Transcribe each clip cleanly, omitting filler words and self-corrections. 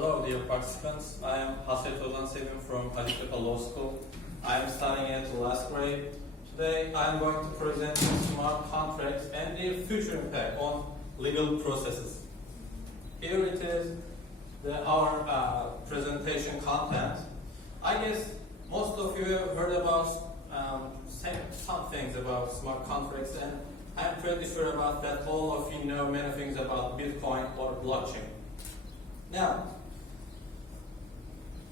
Hello, dear participants. I am Hasret Ozan Sevim from Hacettepe Law School. I am studying at the last grade. Today, I am going to present smart contracts and their future impact on legal processes. Here it is, our presentation content. I guess most of you have heard about some things about smart contracts, and I'm pretty sure about that all of you know many things about Bitcoin or blockchain. Now,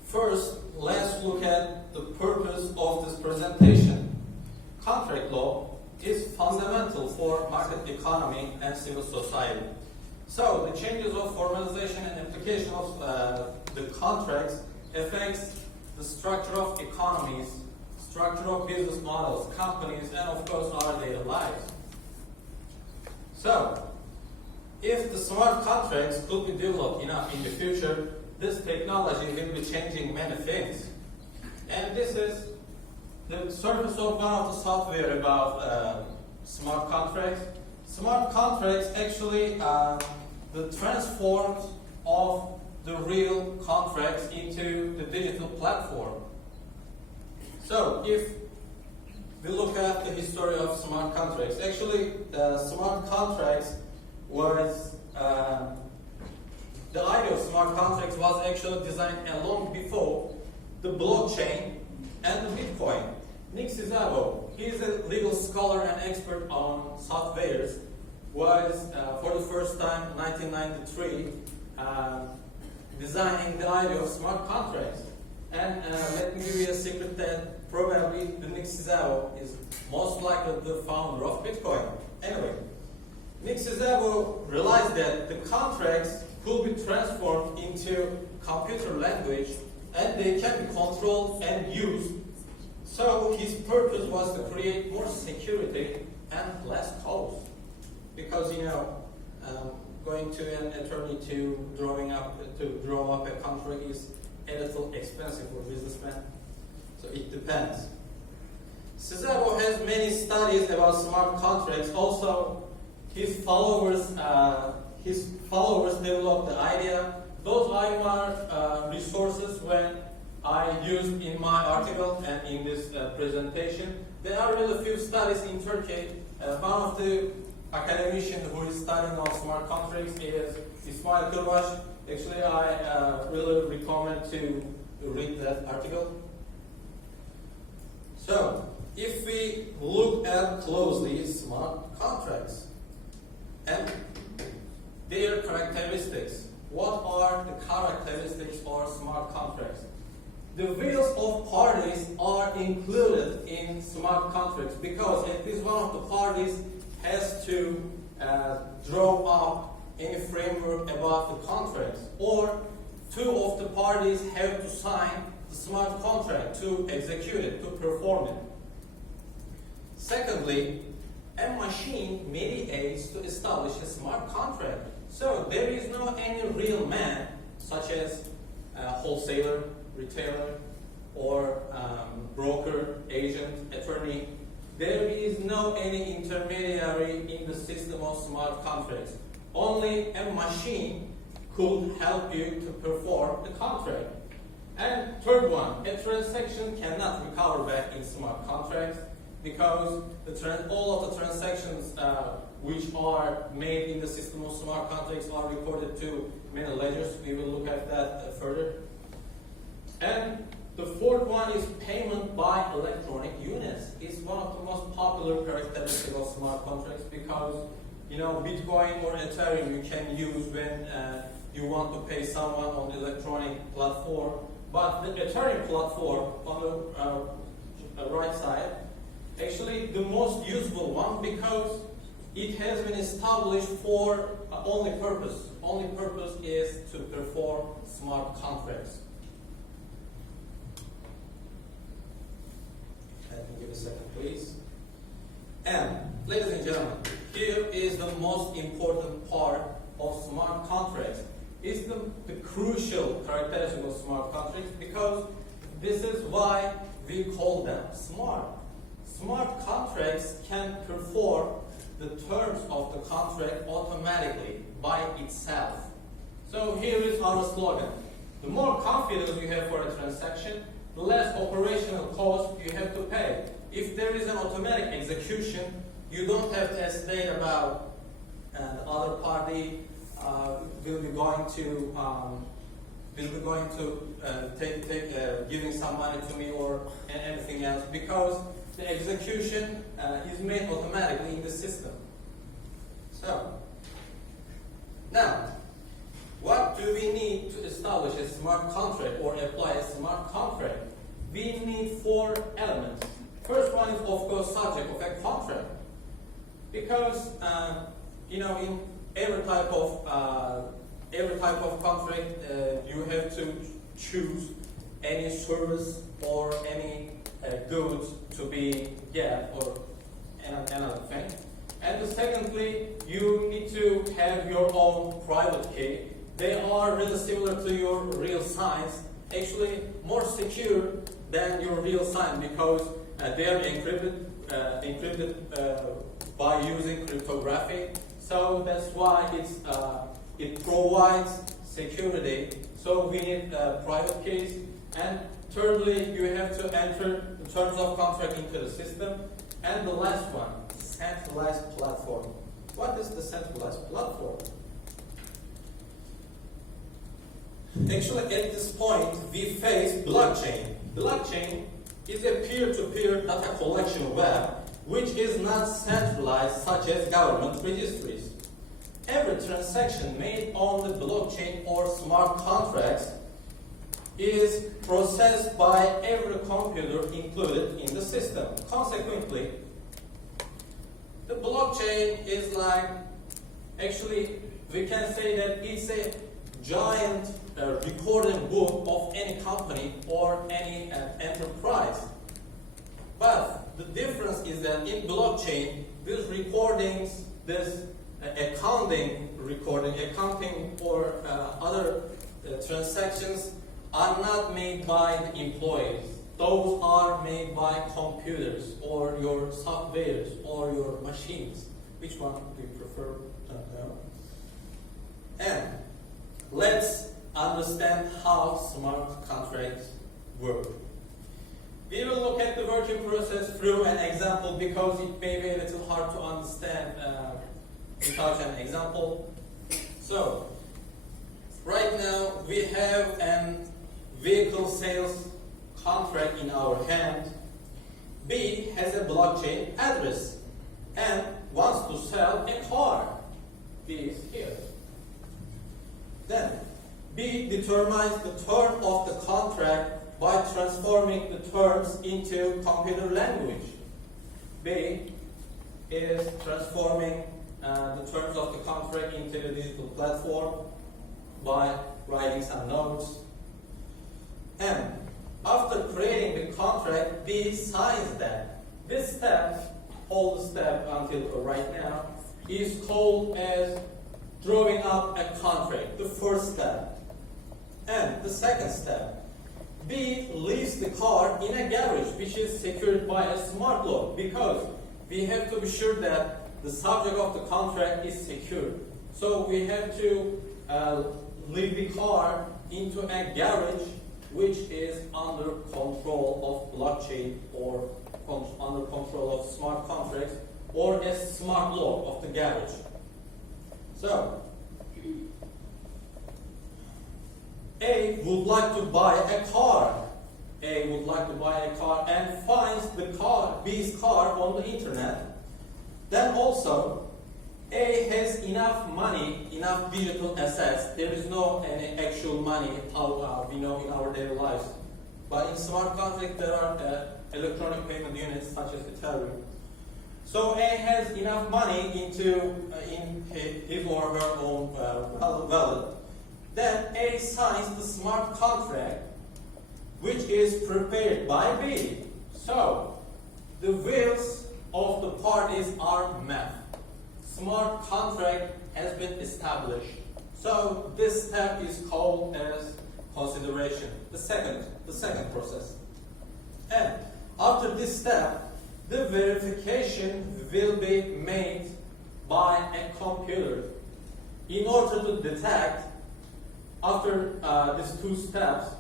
first, let's look at the purpose of this presentation. Contract law is fundamental for market economy and civil society. So, the changes of formalization and application of the contracts affects the structure of economies, structure of business models, companies, and of course our daily lives. So, if the smart contracts could be developed in the future, this technology will be changing many things. And this is the surface of one of the software about smart contracts. Smart contracts actually the transform of the real contracts into the digital platform. So if we look at the history of smart contracts, actually smart contracts was the idea of smart contracts was actually designed long before the blockchain and the Bitcoin. Nick Szabo, he is a legal scholar and expert on softwares, was for the first time in 1993 designing the idea of smart contracts. And let me give you a secret that probably the Nick Szabo is most likely the founder of Bitcoin. Anyway, Nick Szabo realized that the contracts could be transformed into computer language and they can be controlled and used. So his purpose was to create more security and less cost. Because going to an attorney to draw up a contract is a little expensive for businessmen. So it depends. Szabo has many studies about smart contracts. Also, his followers developed the idea. Those are resources when I used in my article and in this presentation. There are really few studies in Turkey. One of the academicians who is studying on smart contracts is İsmail Kırbaş. Actually, I really recommend to read that article. So, if we look at closely smart contracts and their characteristics, what are the characteristics of smart contracts? The wheels of parties are included in smart contracts because at least one of the parties has to draw up any framework about the contracts, or two of the parties have to sign the smart contract to execute it, to perform it. Secondly, a machine mediates to establish a smart contract. So there is no any real man, such as a wholesaler, retailer, or broker, agent, attorney. There is no any intermediary in the system of smart contracts. Only a machine could help you to perform the contract. And third one, a transaction cannot recover back in smart contracts because all of the transactions which are made in the system of smart contracts are recorded to many ledgers. We will look at that further. And the fourth one is payment by electronic units. It's one of the most popular characteristics of smart contracts because Bitcoin or Ethereum you can use when you want to pay someone on the electronic platform. But the Ethereum platform on the right side, actually the most useful one because it has been established for only purpose. Only purpose is to perform smart contracts. Let me give a second, please. And, ladies and gentlemen, here is the most important part of smart contracts. It's the crucial characteristic of smart contracts because this is why we call them smart. Smart contracts can perform the terms of the contract automatically by itself. So here is our slogan. The more confidence you have for a transaction, the less operational cost you have to pay. If there is an automatic execution, you don't have to estimate about the other party will be going to giving some money to me or anything else, because the execution is made automatically in the system. So now, what do we need to establish a smart contract or apply a smart contract? We need 4 elements. First one is, of course, subject of a contract, because in every type of contract you have to choose any service or any goods to be or another thing. And secondly, you need to have your own private key. They are really similar to your real signs, actually more secure than your real sign, because they are encrypted by using cryptography. So that's why it provides security. So we need private keys. And thirdly, you have to enter the terms of contract into the system. And the last one, centralized platform. What is the centralized platform? Actually, at this point, we face blockchain. Blockchain is a peer-to-peer data collection web which is not centralized, such as government registries. Every transaction made on the blockchain or smart contracts is processed by every computer included in the system. Consequently, the blockchain is actually, we can say that it's a giant recording book of any company or any enterprise. But the difference is that in blockchain, these recordings, this accounting or other transactions are not made by the employees. Those are made by computers or your softwares or your machines. Which one do you prefer? And let's understand how smart contracts work. We will look at the working process through an example, because it may be a little hard to understand without an example. So, right now we have an vehicle sales contract in our hand. B has a blockchain address and wants to sell a car. B is here. Then B determines the term of the contract by transforming the terms into computer language. B is transforming the terms of the contract into the digital platform by writing some notes. And after creating the contract, B signs that. This step, all the step until right now, is called as drawing up a contract, the first step. And the second step, B leaves the car in a garage which is secured by a smart lock, because we have to be sure that the subject of the contract is secure. So we have to leave the car into a garage which is under control of blockchain or under control of smart contracts, or a smart lock of the garage. So A would like to buy a car. A would like to buy a car and finds the car, B's car, on the internet. Then also, A has enough money, enough digital assets. There is no any actual money, how we know in our daily lives. But in smart contracts, there are electronic payment units such as Ethereum. So A has enough money in his or her own wallet. Then A signs the smart contract, which is prepared by B. So the wills of the parties are met. Smart contract has been established. So this step is called as consideration, the second process. And after this step, the verification will be made by a computer in order to detect after these two steps,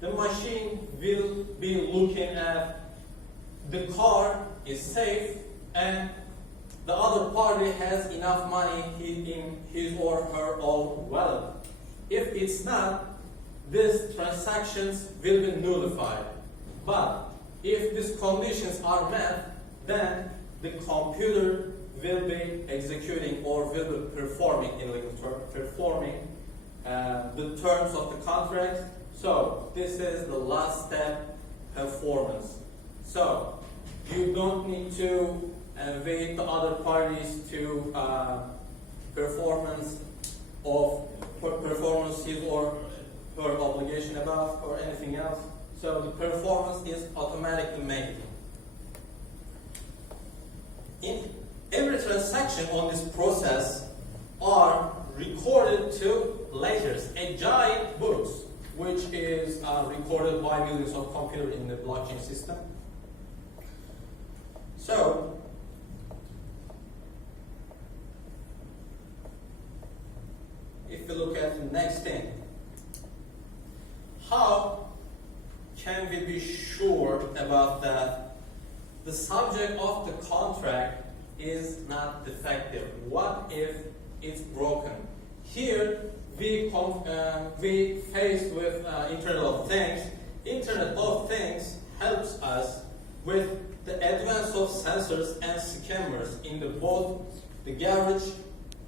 the machine will be looking at the car is safe and the other party has enough money in his or her own wallet. If it's not, these transactions will be nullified. But if these conditions are met, then the computer will be executing or will be performing in legal terms, performing the terms of the contract. So this is the last step, performance. So you don't need to wait the other parties to performance his or her obligation about or anything else. So the performance is automatically made. In every transaction on this process are recorded to ledgers, a giant books, which is recorded by millions of computers in the blockchain system. So if we look at the next thing, how can we be sure about that the subject of the contract is not defective? What if it's broken? Here we faced with Internet of Things. Internet of Things helps us with the advance of sensors and scammers in both the garage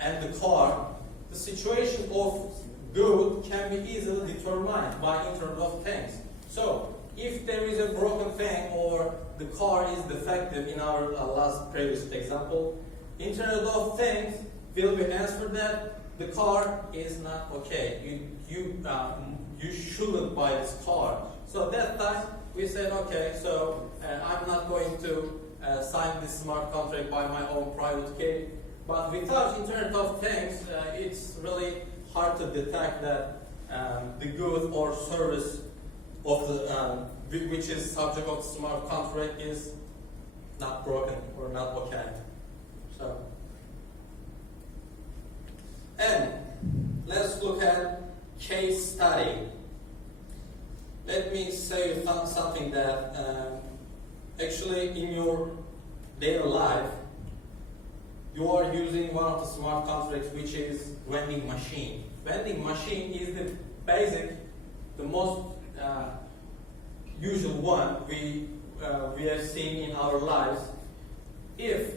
and the car. The situation of good can be easily determined by Internet of Things. So if there is a broken thing or the car is defective in our previous example, Internet of Things will be answered that the car is not okay. You shouldn't buy this car. So that time we said, okay, so I'm not going to sign this smart contract by my own private key. But without Internet of Things, it's really hard to detect that the good or service of the which is subject of the smart contract is not broken or not okay. So, and let's look at case study. Let me say something that actually in your daily life you are using one of the smart contracts, which is vending machine. Vending machine is the basic, the most usual one we have seen in our lives. If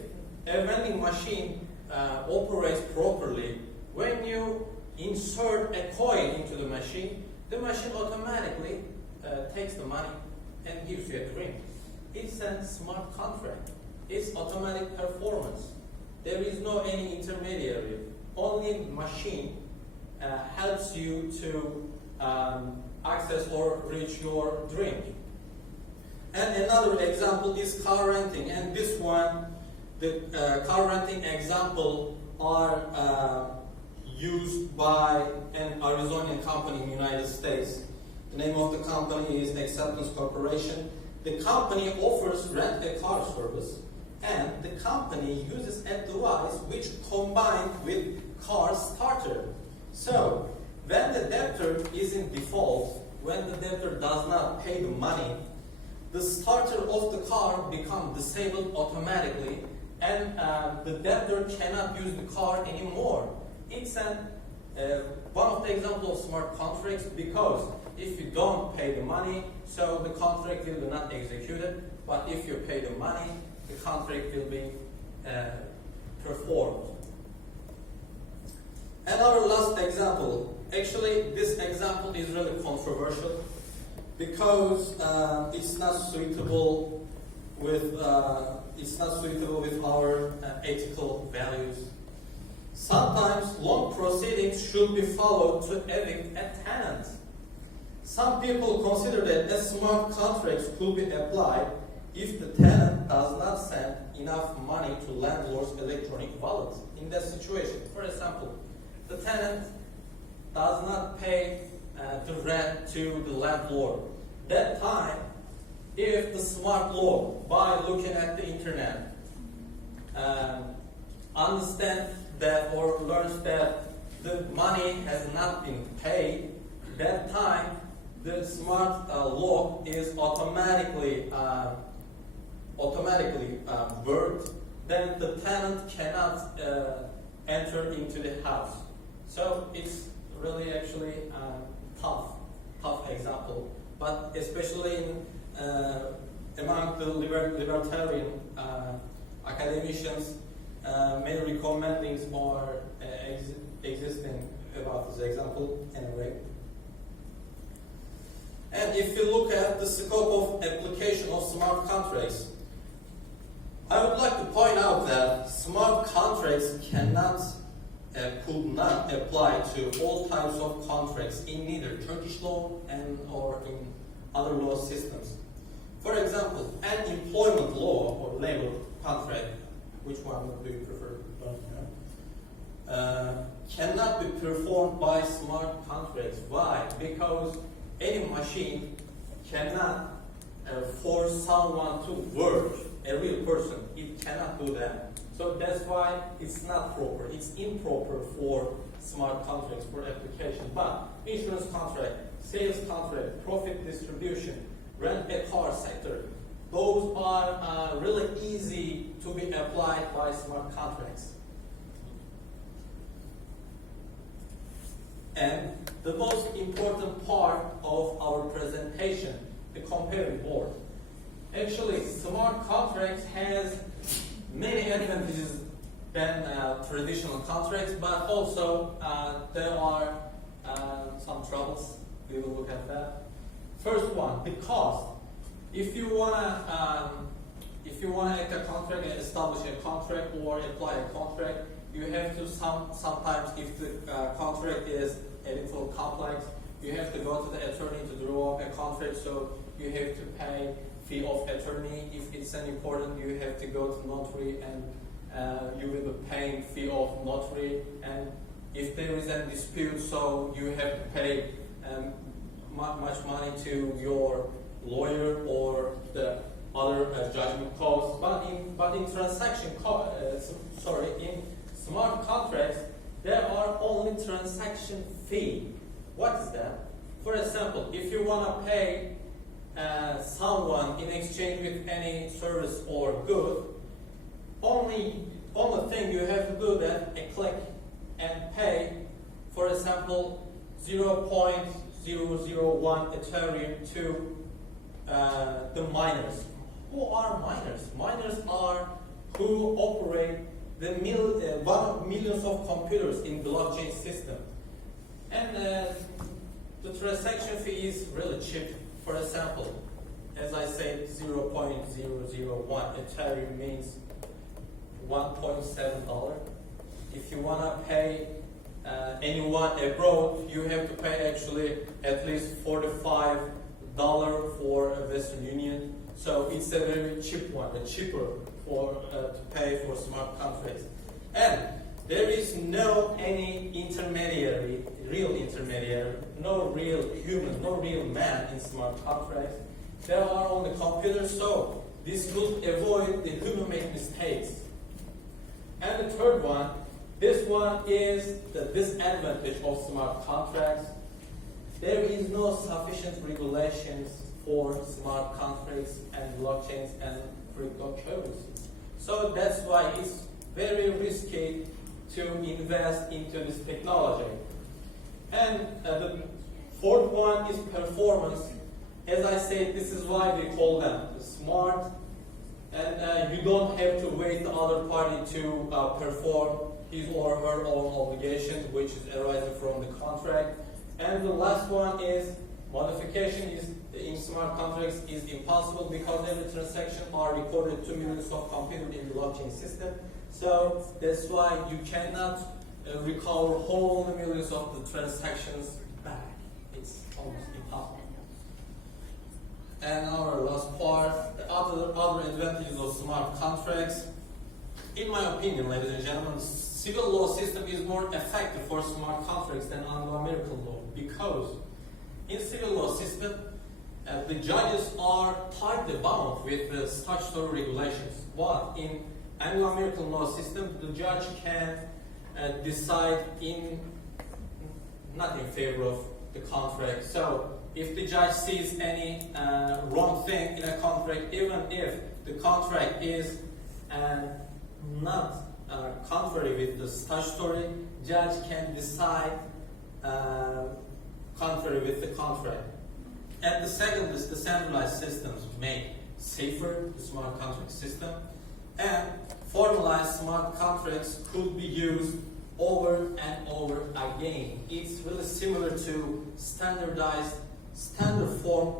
a vending machine operates properly, when you insert a coin into the machine automatically takes the money and gives you a drink. It's a smart contract. It's automatic performance. There is no any intermediary. Only machine helps you to access or reach your drink. And another example is car renting. And this one, the car renting example are used by an Arizonian company in the United States. The name of the company is Acceptance Corporation. The company offers rent-a-car service, and the company uses a device which combined with car starter. So when the debtor is in default, when the debtor does not pay the money, the starter of the car becomes disabled automatically, and the debtor cannot use the car anymore. It's one of the examples of smart contracts, because if you don't pay the money, so the contract will be not executed, but if you pay the money, the contract will be performed. And our last example, actually this example is really controversial because it's not suitable with our ethical values. Sometimes long proceedings should be followed to evict a tenant. Some people consider that a smart contract could be applied if the tenant does not send enough money to landlord's electronic wallet. In that situation, for example, the tenant does not pay the rent to the landlord. That time, if the smart law, by looking at the internet, understands that or learns that the money has not been paid, that time the smart lock is automatically worked, then the tenant cannot enter into the house. So it's really actually tough example, but especially in, among the libertarian academicians, many recommendings are existing about this example anyway. And if you look at the scope of application of smart contracts, I would like to point out that smart contracts could not apply to all types of contracts in neither Turkish law or in other law systems. For example, an employment law or labor contract, which one do you prefer? Cannot be performed by smart contracts. Why? Because any machine cannot force someone to work, a real person. It cannot do that. So that's why it's not proper. It's improper for smart contracts for application. But insurance contract, sales contract, profit distribution, rent a car sector, those are really easy to be applied by smart contracts. And the most important part of our presentation, the comparing board. Actually, smart contracts has many advantages than traditional contracts, but also there are some troubles. We will look at that. First one, the cost. If you wanna act a contract and establish a contract or apply a contract, you have to sometimes, if the contract is a little complex, you have to go to the attorney to draw up a contract. So you have to pay fee of attorney. If it's an important, you have to go to notary, and you will be paying fee of notary. And if there is a dispute, so you have to pay much money to your lawyer or the other judgment costs. But in transaction in smart contracts, there are only transaction fee. What is that? For example, if you want to pay someone in exchange with any service or good, only thing you have to do that a click and pay. For example, 0.001 Ethereum to the miners. Who are miners? Miners are who operate the millions of computers in blockchain system. And the transaction fee is really cheap. For example, as I said, 0.001 Ethereum means $1.7. If you want to pay anyone abroad, you have to pay actually at least $45 for Western Union. So it's a very cheap one, cheaper to pay for smart contracts. And there is no any intermediary, no real human, no real man in smart contracts. There are only computers, so this would avoid the human-made mistakes. And the third one, this one is the disadvantage of smart contracts. There is no sufficient regulations for smart contracts and blockchains and cryptocurrencies. So that's why it's very risky to invest into this technology. And the fourth one is performance. As I said, this is why we call them smart. And you don't have to wait the other party to perform his or her own obligations, which is arising from the contract. And the last one is modification in smart contracts is impossible because every transaction are recorded to millions of computers in the blockchain system. So that's why you cannot recover whole millions of the transactions back. It's almost impossible. And our last part, the other advantages of smart contracts. In my opinion, ladies and gentlemen, civil law system is more effective for smart contracts than Anglo-American law because in civil law system, the judges are tightly bound with the statutory regulations. But in Anglo-American law system, the judge can decide not in favor of the contract. So if the judge sees any wrong thing in a contract, even if the contract is not contrary with the statutory, judge can decide contrary with the contract. And the second is the centralized systems make safer the smart contract system, and formalized smart contracts could be used over and over again. It's really similar to standard form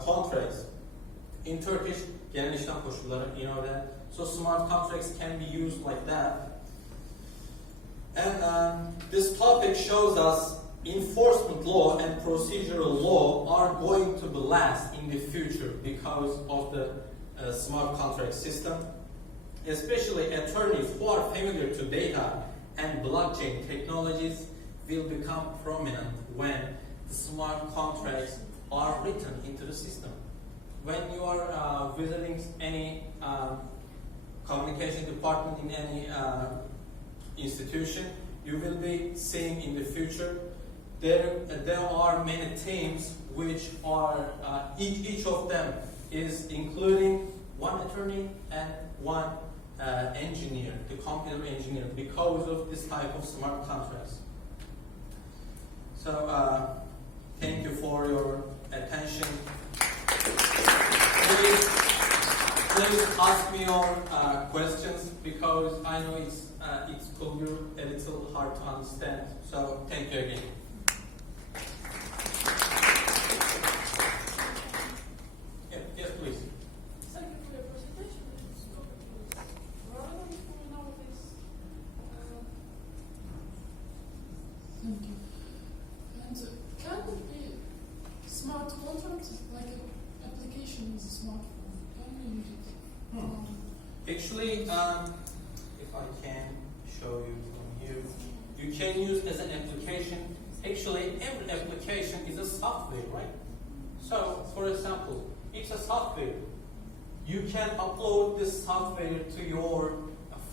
contracts. In Turkish, genel işlem koşulları, you know that. So smart contracts can be used like that. And this topic shows us enforcement law and procedural law are going to be last in the future because of the smart contract system. Especially attorneys who are familiar to data and blockchain technologies will become prominent when the smart contracts are written into the system. When you are visiting any communication department in any institution, you will be seeing in the future there are many teams which are each of them is including one attorney and one engineer, the computer engineer, because of this type of smart contracts. So thank you for your attention. Please ask me your questions because I know it's could be a little hard to understand. So thank you again. Yes, please. Thank you for your presentation. Thank you. And can it be smart contract like an application with a smartphone? Can we use it? Actually, if I can show you from here, you can use as an application. Actually, every application is a software, right? So, for example, it's a software. You can upload this software to your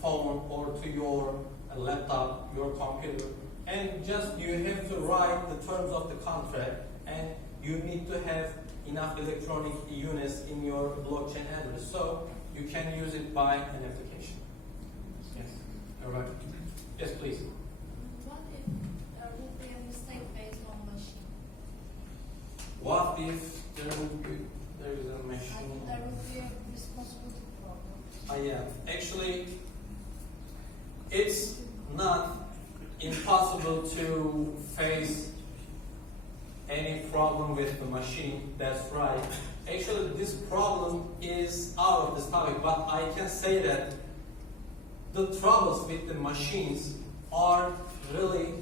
phone or to your laptop, your computer, and just you have to write the terms of the contract, and you need to have enough electronic units in your blockchain address. So you can use it by an application. Yes. All right. Yes, please. What if there would be a mistake based on machine? What if there is a machine? There would be a responsibility problem. Yeah. Actually, it's not impossible to face any problem with the machine. That's right. Actually, this problem is out of this topic, but I can say that the troubles with the machines are really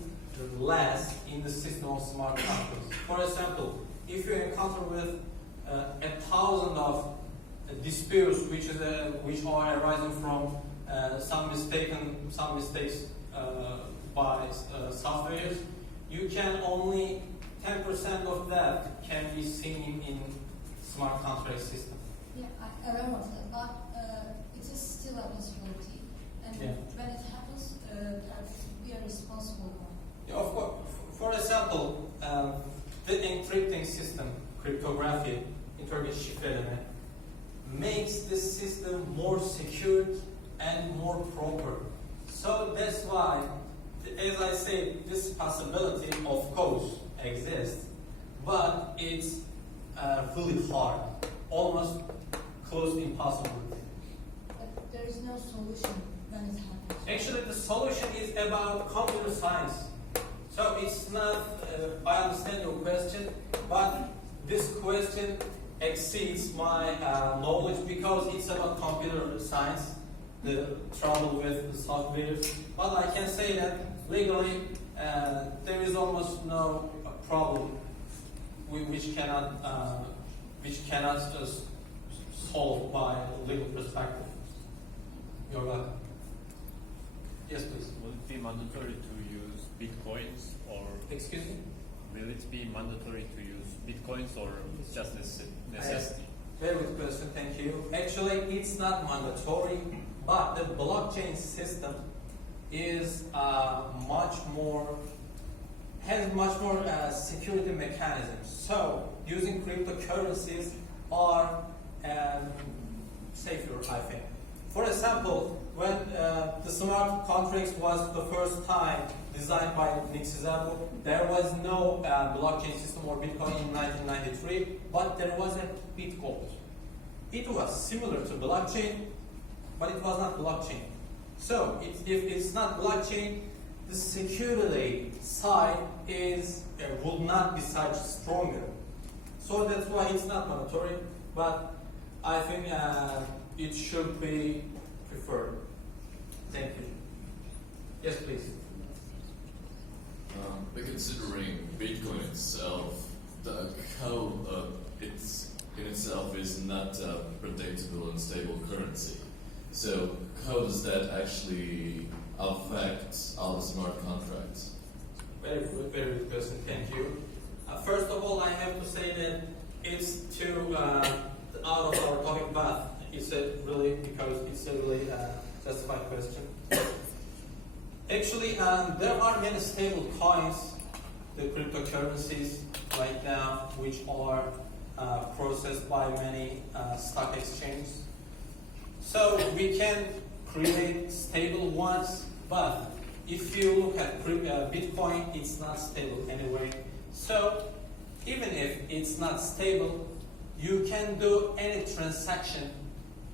less in the system of smart contracts. For example, if you encounter with 1,000 of disputes which are arising from some mistakes by softwares, you can only 10% of that can be seen in smart contract system. Yeah, I remember that, but it is still a possibility. And when it happens, there should be a responsible one. Yeah, of course. For example, the encrypting system, cryptography, in Turkish şifreleme, makes this system more secure and more proper. So that's why, as I said, this possibility of course exists, but it's really hard, almost close to impossible. But there is no solution when it happens. Actually, the solution is about computer science. So it's not, I understand your question, but this question exceeds my knowledge because it's about computer science, the trouble with the software. But I can say that legally, there is almost no problem which cannot just solved by a legal perspective. You're welcome. Yes, please. Will it be mandatory to use bitcoins or? Excuse me? Will it be mandatory to use bitcoins or it's just necessity? Very good question, thank you. Actually, it's not mandatory, but the blockchain system is much more has much more security mechanisms. So using cryptocurrencies are safer, I think. For example, when the smart contracts was the first time designed by Nick Szabo, there was no blockchain system or Bitcoin in 1993, but there was a Bitgold. It was similar to blockchain, but it was not blockchain. So if it's not blockchain, the security side is will not be such stronger. So that's why it's not mandatory, but I think it should be preferred. Thank you. Yes, please. But considering Bitcoin itself, the code in itself is not a predictable and stable currency. So how does that actually affect all the smart contracts? Very good question. Thank you. First of all, I have to say that it's too out of our topic, but it's a really justified question. Actually, there are many stable coins, the cryptocurrencies right now, which are processed by many stock exchanges. So we can create stable ones, but if you look at Bitcoin, it's not stable anyway. So even if it's not stable, you can do any transaction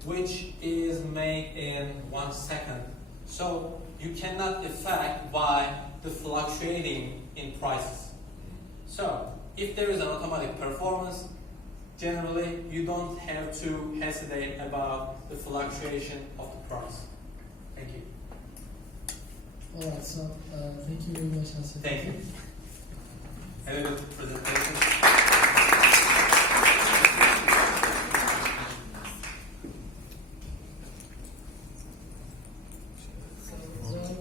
which is made in 1 second. So you cannot affect by the fluctuating in prices. So if there is an automatic performance, generally you don't have to hesitate about the fluctuation of the price. Thank you. Alright, so thank you very much, Hasret. Thank you. Have a good presentation.